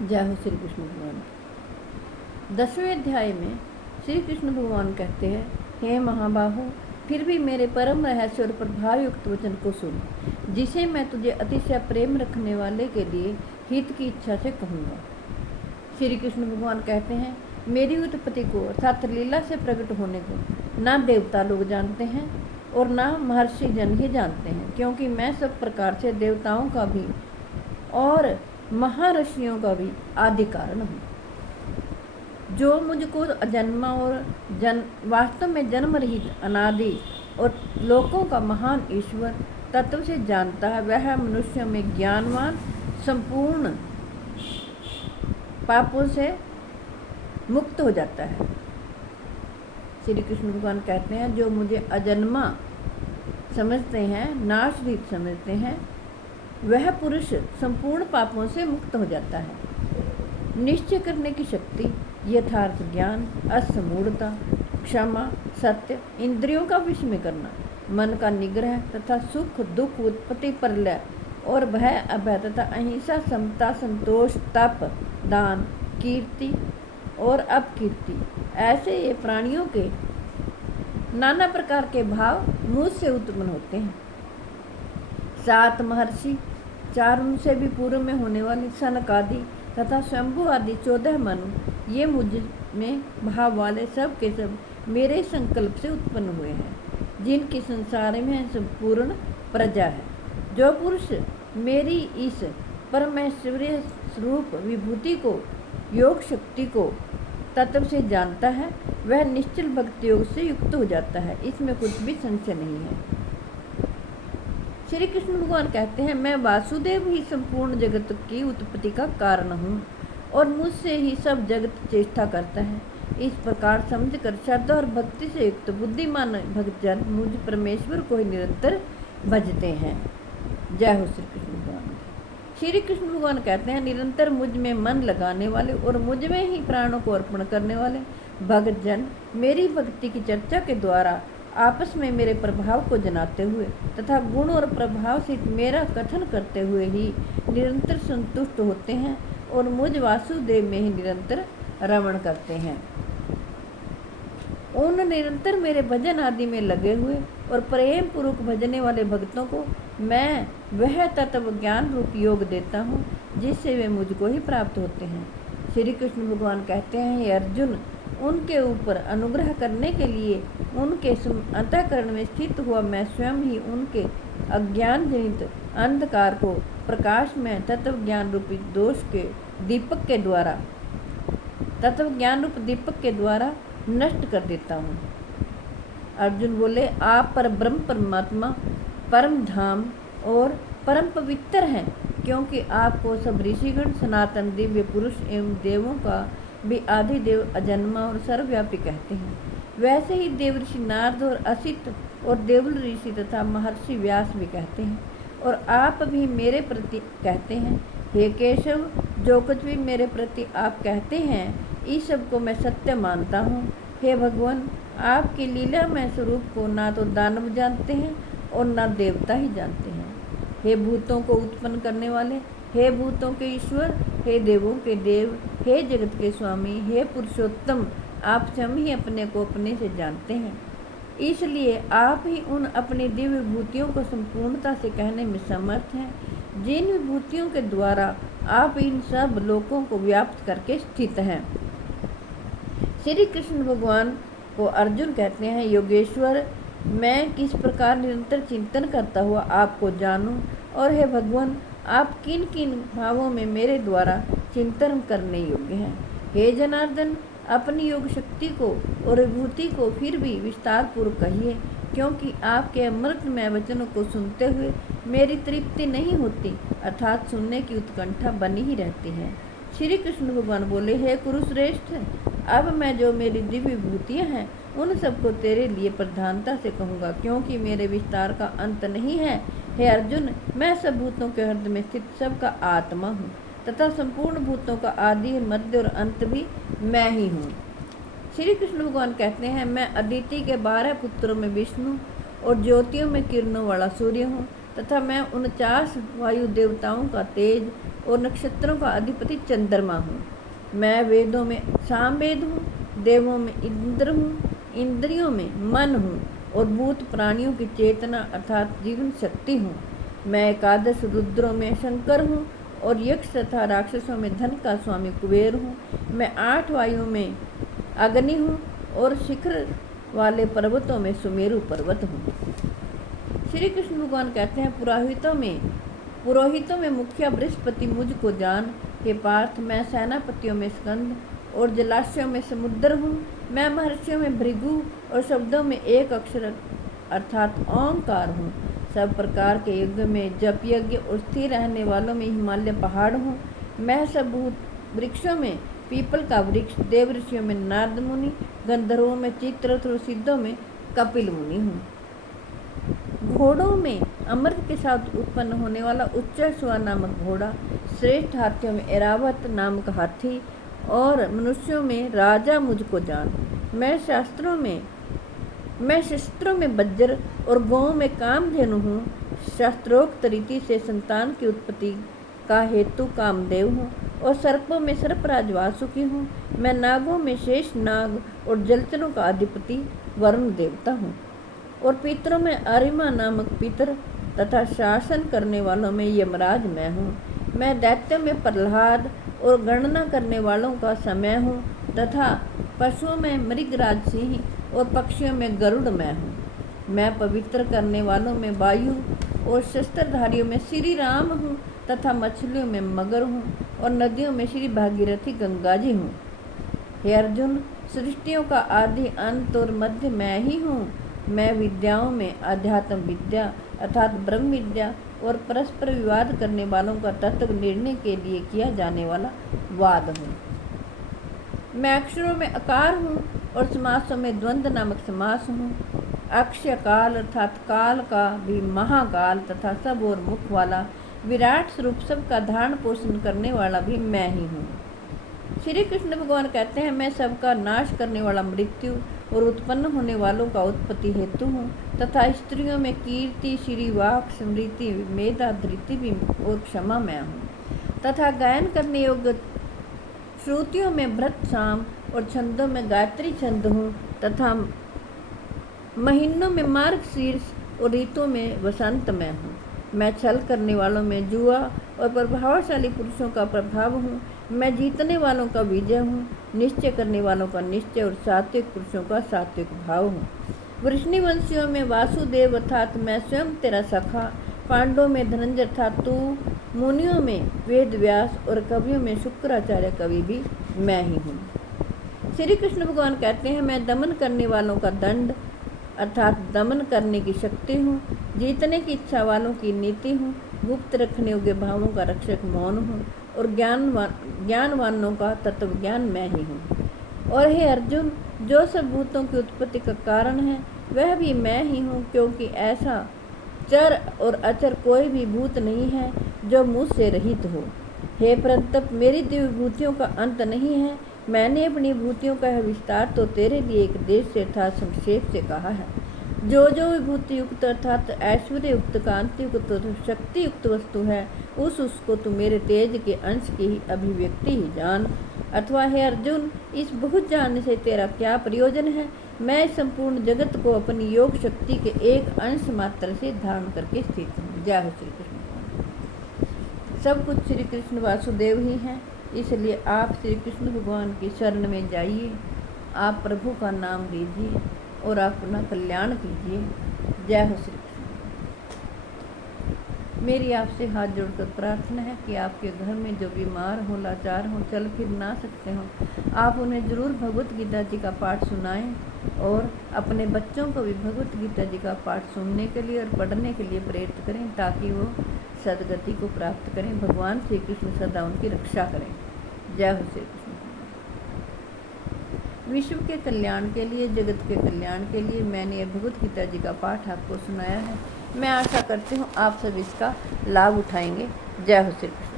जय हो श्री कृष्ण भगवान। 10वें अध्याय में श्री कृष्ण भगवान कहते हैं, हे महाबाहो, फिर भी मेरे परम रहस्य और प्रभाव युक्त वचन को सुन, जिसे मैं तुझे अतिशय प्रेम रखने वाले के लिए हित की इच्छा से कहूँगा। श्री कृष्ण भगवान कहते हैं, मेरी उत्पत्ति को अर्थात लीला से प्रकट होने को ना देवता लोग जानते हैं और ना महर्षि जन ही जानते हैं, क्योंकि मैं सब प्रकार से देवताओं का भी और महर्षियों का भी आदि कारण हूँ। जो मुझको अजन्मा और वास्तव में जन्म रहित अनादि और लोकों का महान ईश्वर तत्व से जानता है, वह मनुष्य में ज्ञानवान, संपूर्ण पापों से मुक्त हो जाता है। श्री कृष्ण भगवान कहते हैं, जो मुझे अजन्मा समझते हैं, नाशरहित समझते हैं, वह पुरुष संपूर्ण पापों से मुक्त हो जाता है। निश्चय करने की शक्ति, यथार्थ ज्ञान, असमूढ़ता, क्षमा, सत्य, इंद्रियों का विस्मय करना, मन का निग्रह तथा सुख दुख उत्पत्ति प्रलय और भय अभय तथा अहिंसा, समता, संतोष, तप, दान, कीर्ति और अपकीर्ति, ऐसे ये प्राणियों के नाना प्रकार के भाव मुझ से उत्पन्न होते हैं। 7 महर्षि, 4 उनसे भी पूर्व में होने वाले सनक आदि तथा शंभु आदि 14 मनु, ये मुझ में भाव वाले सब के सब मेरे संकल्प से उत्पन्न हुए हैं, जिनकी संसार में संपूर्ण प्रजा है। जो पुरुष मेरी इस परमेश्वरीय स्वरूप विभूति को, योग शक्ति को तत्व से जानता है, वह निश्चल भक्ति योग से युक्त हो जाता है, इसमें कुछ भी संशय नहीं है। श्री कृष्ण भगवान कहते हैं, मैं वासुदेव ही संपूर्ण जगत की उत्पत्ति का कारण हूँ और मुझसे ही सब जगत चेष्टा करता है। इस प्रकार समझकर श्रद्धा और भक्ति से युक्त बुद्धिमान भक्तजन मुझ परमेश्वर को ही निरंतर भजते हैं। जय हो श्री कृष्ण भगवान। श्री कृष्ण भगवान कहते हैं, निरंतर मुझ में मन लगाने वाले और मुझ में ही प्राणों को अर्पण करने वाले भक्तजन मेरी भक्ति की चर्चा के द्वारा आपस में मेरे प्रभाव को जनाते हुए तथा गुण और प्रभाव से मेरा कथन करते हुए ही निरंतर संतुष्ट होते हैं और मुझ वासुदेव में ही निरंतर रमण करते हैं। उन निरंतर मेरे भजन आदि में लगे हुए और प्रेम पूर्वक भजने वाले भक्तों को मैं वह तत्व ज्ञान रूप योग देता हूँ, जिससे वे मुझको ही प्राप्त होते हैं। श्री कृष्ण भगवान कहते हैं, हे अर्जुन, उनके ऊपर अनुग्रह करने के लिए उनके अंतःकरण में स्थित हुआ मैं स्वयं ही उनके अज्ञान जनित अंधकार को प्रकाश में तत्व ज्ञान रूपी दोष के दीपक के द्वारा तत्व ज्ञान रूप दीपक के द्वारा नष्ट कर देता हूँ। अर्जुन बोले, आप पर ब्रह्म परमात्मा परम धाम और परम पवित्र हैं, क्योंकि आपको सब ऋषिगण सनातन दिव्य पुरुष एवं देवों का भी आदि देव अजन्मा और सर्वव्यापी कहते हैं। वैसे ही देव ऋषि नारद और असित और देवल ऋषि तथा महर्षि व्यास भी कहते हैं, और आप भी मेरे प्रति कहते हैं, हे केशव, जो कुछ भी मेरे प्रति आप कहते हैं, इस सब को मैं सत्य मानता हूँ। हे भगवान, आपकी लीला में स्वरूप को ना तो दानव जानते हैं और ना देवता ही जानते हैं। हे भूतों को उत्पन्न करने वाले, हे भूतों के ईश्वर, हे देवों के देव, हे जगत के स्वामी, हे पुरुषोत्तम, आप स्वयं ही अपने को अपने से जानते हैं, इसलिए आप ही उन अपनी दिव्य विभूतियों को संपूर्णता से कहने में समर्थ हैं, जिन विभूतियों के द्वारा आप इन सब लोकों को व्याप्त करके स्थित हैं। श्री कृष्ण भगवान को अर्जुन कहते हैं, योगेश्वर, मैं किस प्रकार निरंतर चिंतन करता हुआ आपको जानूं, और हे भगवान, आप किन किन भावों में मेरे द्वारा चिंतन करने योग्य हैं। हे जनार्दन, अपनी योग शक्ति को और विभूति को फिर भी विस्तार पूर्वक कहिए, क्योंकि आपके अमृतमय वचनों को सुनते हुए मेरी तृप्ति नहीं होती, अर्थात सुनने की उत्कंठा बनी ही रहती है। श्री कृष्ण भगवान बोले, हे कुरुश्रेष्ठ, अब मैं जो मेरी दिव्य विभूतियाँ हैं उन सबको तेरे लिए प्रधानता से कहूँगा, क्योंकि मेरे विस्तार का अंत नहीं है। हे अर्जुन, मैं सब भूतों के हृदय में स्थित सबका आत्मा हूँ तथा संपूर्ण भूतों का आदि मध्य और अंत भी मैं ही हूँ। श्री कृष्ण भगवान कहते हैं, मैं अदिति के 12 पुत्रों में विष्णु और ज्योतियों में किरणों वाला सूर्य हूँ तथा मैं 49 वायु देवताओं का तेज और नक्षत्रों का अधिपति चंद्रमा हूँ। मैं वेदों में सामवेद हूँ, देवों में इंद्र हूँ, इंद्रियों में मन हूँ और भूत प्राणियों की चेतना अर्थात जीवन शक्ति हूँ। मैं एकादश रुद्रों में शंकर हूँ और यक्ष तथा राक्षसों में धन का स्वामी कुबेर हूँ। मैं 8 वायुओं में अग्नि हूँ और शिखर वाले पर्वतों में सुमेरु पर्वत हूँ। श्री कृष्ण भगवान कहते हैं, पुरोहितों में मुखिया बृहस्पति मुझको जान, हे पार्थ मैं सेनापतियों में स्कंद और जलाशयों में समुद्र हूँ। मैं महर्षियों में भृगु और शब्दों में एक अक्षर अर्थात ओंकार हूँ। सब प्रकार के युग में जप यज्ञ और स्थिर रहने वालों में हिमालय पहाड़ हूँ। मैं सब वृक्षों में पीपल का वृक्ष, देव ऋषियों में नारद मुनि, गंधर्वों में चित्ररथ और सिद्धों में कपिल मुनि हूँ। घोड़ों में अमृत के साथ उत्पन्न होने वाला उच्चैश्रवा नामक घोड़ा, श्रेष्ठ हाथियों में ऐरावत नामक हाथी और मनुष्यों में राजा मुझको जान। मैं शस्त्रों में वज्र और गौओं में कामधेनु हूँ। शास्त्रोक्त रीति से संतान की उत्पत्ति का हेतु कामदेव हूँ और सर्पों में सर्पराज वासुकी हूँ। मैं नागों में शेष नाग और जलचरों का अधिपति वरुण देवता हूँ और पितरों में अरिमा नामक पितर तथा शासन करने वालों में यमराज मैं हूँ। मैं दैत्यों में प्रहलाद और गणना करने वालों का समय हूँ तथा पशुओं में मृगराज सिंह और पक्षियों में गरुड़ मैं हूँ। मैं पवित्र करने वालों में वायु और शस्त्रधारियों में श्री राम हूँ तथा मछलियों में मगर हूँ और नदियों में श्री भागीरथी गंगा जी हूँ। हे अर्जुन, सृष्टियों का आदि अंत और मध्य मैं ही हूँ। मैं विद्याओं में अध्यात्म विद्या अर्थात ब्रह्म विद्या और परस्पर विवाद करने वालों का तत्व निर्णय के लिए किया जाने वाला वाद हूँ। मैं अक्षरों में अकार हूँ और समासों में द्वंद्व नामक समास हूँ। अक्षय काल अर्थात काल का भी महाकाल तथा सब और मुख वाला विराट स्वरूप सबका धारण पोषण करने वाला भी मैं ही हूँ। श्री कृष्ण भगवान कहते हैं, मैं सबका नाश करने वाला मृत्यु और उत्पन्न होने वालों का उत्पत्ति हेतु हूँ तथा स्त्रियों में कीर्ति, श्री वाक, स्मृति, मेधा, धृति भी और क्षमा मैं हूँ तथा गायन करने योग्य श्रुतियों में भृत साम और छंदों में गायत्री छंद हूँ तथा महीनों में मार्ग शीर्ष और ऋतुओं में वसंत मैं हूँ। मैं छल करने वालों में जुआ और प्रभावशाली पुरुषों का प्रभाव हूँ। मैं जीतने वालों का विजय हूँ, निश्चय करने वालों का निश्चय और सात्विक पुरुषों का सात्विक भाव हूँ। वृष्णिवंशियों में वासुदेव अर्थात मैं स्वयं तेरा सखा, पांडवों में धनंजय अर्थात तू, मुनियों में वेद व्यास और कवियों में शुक्राचार्य कवि भी मैं ही हूँ। श्री कृष्ण भगवान कहते हैं, मैं दमन करने वालों का दंड अर्थात दमन करने की शक्ति हूँ, जीतने की इच्छा वालों की नीति हूँ, गुप्त रखने योग्य भावों का रक्षक मौन हूँ और ज्ञानवानों का तत्व ज्ञान मैं ही हूँ। और हे अर्जुन, जो सब भूतों की उत्पत्ति का कारण है वह भी मैं ही हूँ, क्योंकि ऐसा चर और अचर कोई भी भूत नहीं है जो मुझसे रहित हो। हे परंतप, मेरी दिव्य भूतियों का अंत नहीं है। मैंने अपनी भूतियों का यह विस्तार तो तेरे लिए एक देश से अर्थात संक्षेप से कहा है। जो विभूति युक्त अर्थात ऐश्वर्य युक्त, कांति युक्त, शक्ति युक्त वस्तु है उसको तू मेरे तेज के अंश की ही अभिव्यक्ति ही जान। अथवा हे अर्जुन, इस बहुत जानने से तेरा क्या प्रयोजन है? मैं संपूर्ण जगत को अपनी योग शक्ति के एक अंश मात्र से धारण करके स्थित हूँ। जय हो श्री कृष्ण। सब कुछ श्री कृष्ण वासुदेव ही हैं, इसलिए आप श्री कृष्ण भगवान की शरण में जाइए, आप प्रभु का नाम लीजिए और अपना कल्याण कीजिए। जय हो श्री कृष्ण। मेरी आपसे हाथ जोड़कर प्रार्थना है कि आपके घर में जो बीमार हो, लाचार हो, चल फिर ना सकते हो, आप उन्हें ज़रूर भगवत गीता जी का पाठ सुनाएं और अपने बच्चों को भी भगवत गीता जी का पाठ सुनने के लिए और पढ़ने के लिए प्रेरित करें, ताकि वो सदगति को प्राप्त करें। भगवान श्री कृष्ण सदा उनकी रक्षा करें। जय हो श्री कृष्ण। विश्व के कल्याण के लिए, जगत के कल्याण के लिए मैंने भगवत गीता जी का पाठ आपको सुनाया है। मैं आशा करती हूँ आप सब इसका लाभ उठाएंगे। जय हो श्री कृष्ण।